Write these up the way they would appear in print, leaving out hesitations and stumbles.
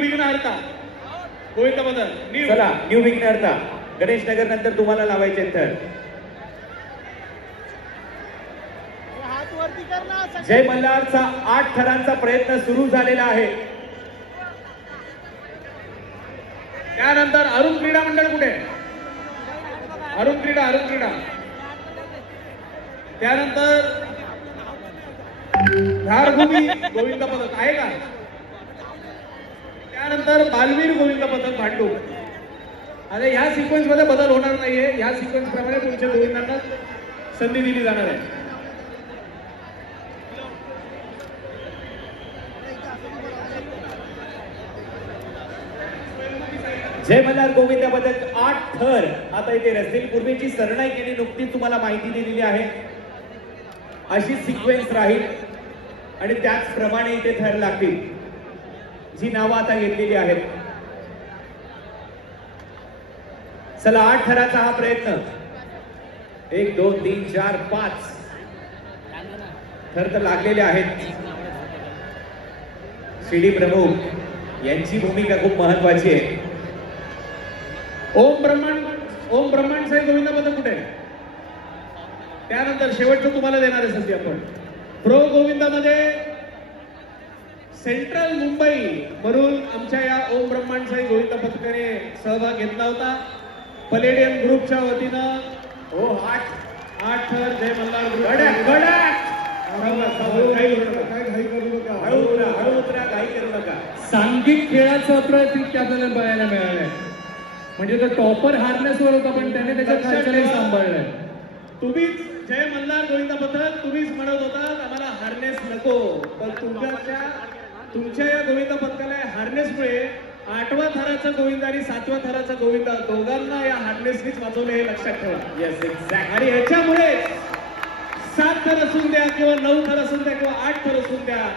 विघ्नहर्ता गोविंद बदल चला न्यू विघ्नहर्ता गणेश नगर नंतर तुम्हाला लावायचे तर जय मल्हारचा 8 थरांचा प्रयत्न सुरू झालेला आहे. त्यानंतर अरुण क्रीडा मंडळ कुठे? अरुण क्रीडा त्यानंतर धारभूमी गोविंद पदक आहे का? त्यानंतर बालवीर गोविंद पदक भांडू. आता ह्या सिक्वेन्स मध्ये बदल होणार नाहीये. ह्या सिक्वेन्स प्रमाणे पुढच्या गोविंदांना संधी दिली जाणार आहे. जय मल्हार गोविंद पदक 8 थर आता इथे रस्तील. पूर्वीची सरनाईक यांनी नुकतीच तुम्हाला माहिती दिलेली आहे. अशी सिक्वेन्स राहील आणि त्याचप्रमाणे इथे थर लागतील जी नावं आता घेतलेली आहेत. चला 8 थराचा हा प्रयत्न 1 2 3 4 5 थर तर लागलेले आहेत. शिडी प्रमुख यांची भूमिका खूप महत्वाची आहे. ओम ब्रह्मांड साई गोविंद पदक कुठे? त्यानंतर शेवटचं तुम्हाला देणार आहे संधी आपण. प्रो गोविंदामध्ये सेंट्रल मुंबई म्हणून आमच्या या ओम ब्रह्मांड साई गोविंद पथकाने सहभाग घेतला होता. पलेडियम ग्रुपच्या वतीनं हो 8 थर जय मल्हार ग्रुप. काही करू नका. सांघिक खेळाचं प्रतिक आपल्याला बघायला मिळालंय. म्हणजे तो टॉपर हार्नेस वर होता पण त्याने त्याच्या खालच्याने सांभाळलंय. तुम्हीच जय मल्हार गोविंद पथक तुम्हीच म्हणत होता आम्हाला हार्नेस नको, पण तुमच्या या गोविंद पथकाला हार्नेसमुळे 8व्या थराचा गोविंद आणि 7व्या थराचा गोविंद दोघांना या हार्नेसनीच वाचवले हे लक्षात ठेवा. Yes exact. आणि ह्याच्यामुळे 7 थर असून द्या किंवा 9 थर असून द्या किंवा 8 थर असून द्या,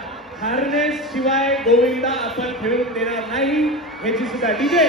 हार्नेस शिवाय गोविंदा आपण खेळून देणार नाही ह्याची सुद्धा डीजे